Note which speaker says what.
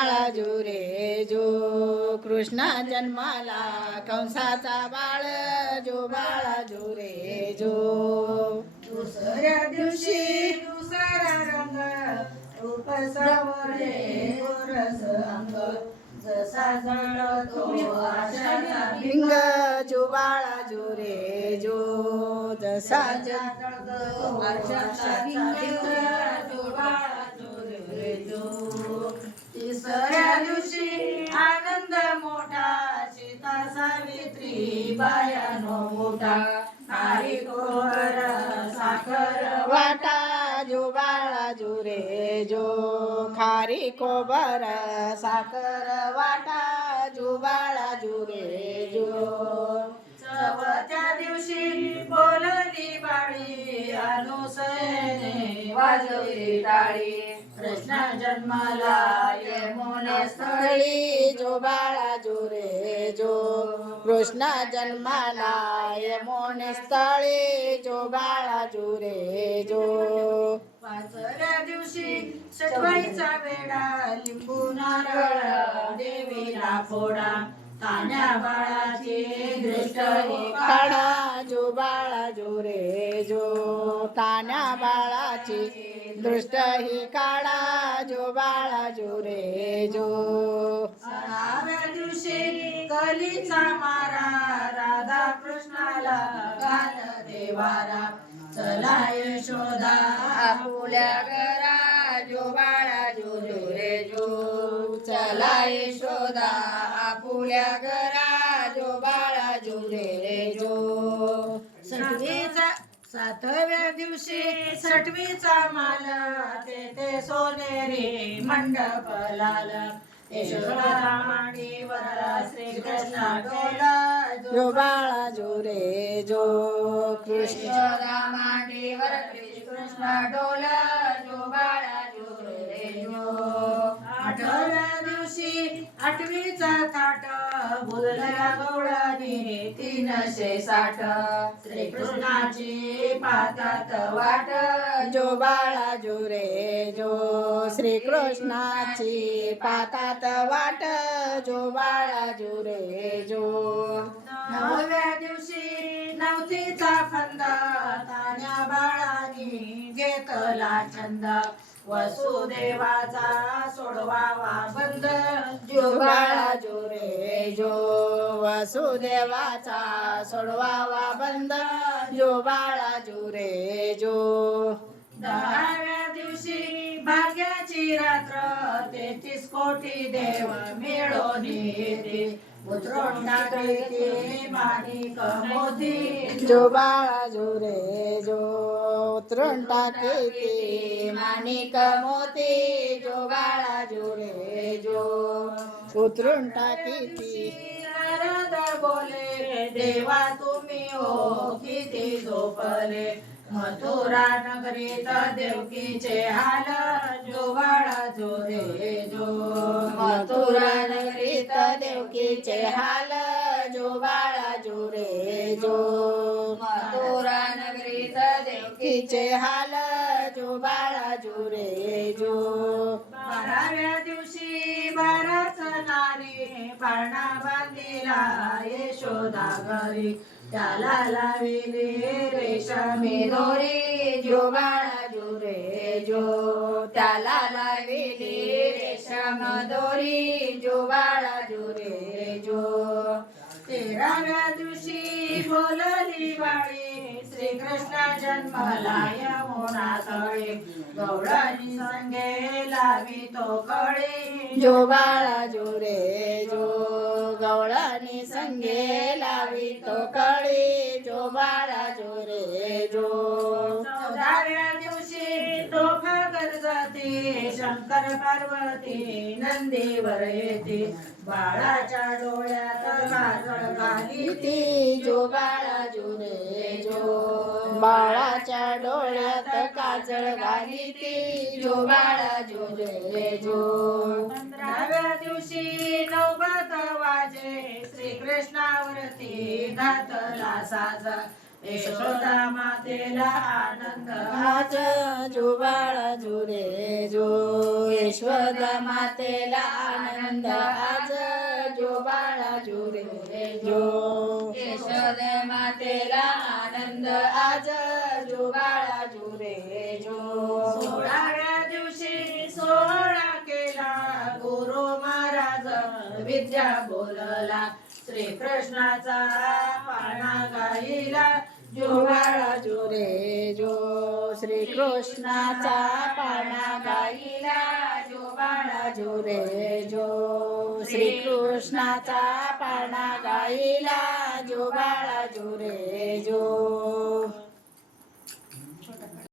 Speaker 1: बाळा जो रे जो. कृष्ण जन्माला कंसाचा बाळ. जो बाळा जो रे जो.
Speaker 2: दुसऱ्या दिवशी दुसरा रंग. रूप सावळे गोरस अंग. जसा जळतो आशाचा
Speaker 1: भिंग जो बाळा जो रे जो. जसा जन
Speaker 2: जळतो आशाचा भिंग जो बाळा जो रे जो. दुसऱ्या दिवशी आनंद मोठा सीता सावित्री बायानो मोठा. हरी कोर साखर
Speaker 1: वाटा जो जुरे जो. खारी कोबर साखर वाटा जुबाळा जुरे जो.
Speaker 2: चवच्या दिवशी बोलली बाळी अनुसयने वाजवली टाळी कृष्ण जन्मला यमुने स्थळी
Speaker 1: जो बाळा जो रे जो. कृष्ण जन्मला यमोन स्थळी जो बाळा जो रे जो.
Speaker 2: पाचव्या दिवशी सटवाईचा वेडा लिंबू नारळ देवीला फोडा. तान्या बाळाची दृष्ट काढा.
Speaker 1: बाळा जो रे जो तान्या बाळाची दृष्ट ही काढा जो बाळा जो रे जो.
Speaker 2: सहाव्या दिवशी कलीचा मारा राधा कृष्णाला गान देवारा. चला यशोदा आपुल्या घरा जो बाळा जो जो. रे जो चला यशोदा आपुल्या घरा जो सटवीचा सातव्या दिवशी सटवीचा माल ते ते सोनेरी मंडप लाल यशोदा डोला
Speaker 1: जो बाळा जो रे जो कृष्ण
Speaker 2: मांडीवर श्रीकृष्ण डोला जो बाळा जो रे जो आठव्या दिवशी आठवीचा ताट बोलल्या गौडाने तीनशे साठ. श्रीकृष्णाची पातात वाट
Speaker 1: जो बाळा जो रे जो. श्रीकृष्णाची पातात वाट जो बाळा जो रे जो.
Speaker 2: नवव्या दिवशी नवतीचा फंदा ताण्या बाळाने घेतला छंद. वसुदेवाचा सोडवावा बंद.
Speaker 1: जो बाळा जो. रे जो वसुदेवाचा सोडवावा बंद. जो बाळा जो. रे जो
Speaker 2: दहाव्या दिवशी भाग्याची रात्र. तेहतीस कोटी देव मोती
Speaker 1: जो बाळा जो रे जो. उतरून टाके ते माणिक मोती जो बाळा जो. उतरून टाके ती
Speaker 2: नारद बोले देवा तुम्ही हो किती झोपले मथुरा नगरीत देवकीचे हाल जो बाळा जो. रे जो
Speaker 1: मथुरा नगरीत देवकीचे हाल जो बाळा जो. रे जो
Speaker 2: मथुरा नगरीत देवकी
Speaker 1: देवकीचे हाल
Speaker 2: नारी पाळणा बांधिला यशोदा घरी त्याला लाविली रेशमी दोरी
Speaker 1: जो बाळा जो। रे जो त्याला लाविली रेशम दोरी जो बाळा जो। रे जो
Speaker 2: तेराव्या दिवशी बोलली बाळी श्रीकृष्ण जन्मला यमुना तळे। गौडानी संगे लावी तो कळे।
Speaker 1: जो बाळा जो रे जो गवळानी संगे लावी तो कळी जो बाळा जो रे जो.
Speaker 2: चौदाव्या दिवशी तोफा गरजते शंकर पार्वती नंदीवर येते. बाळाच्या डोळ्यात काजळ घाली
Speaker 1: ती जो बाळा जो रे जो. बाळाच्या डोळ्यात काजळ घाली ती जो बाळा जो रे जो.
Speaker 2: पंधराव्या दिवशी नवबत वाजे श्रीकृष्णावरती घातला साज. यशोदा मातेला आनंद
Speaker 1: आज जुबाळा जुरे जो. यशोदा मातेला आनंद आज. जुबाळा जुरे जो. यशोद मातेला आनंद आज. जुबाळा जुरे जो.
Speaker 2: सोळाव्या दिवशी सोहळा केला. गुरु महाराज विद्या बोलला. श्री कृष्णाचा पाना गाईला
Speaker 1: जुबाळा जुरे जो. श्री कृष्णाचा पाना गाईला जोगाळा जो रे जो. श्री कृष्णाचा पाना गाईला जोगाळा जो रे जो.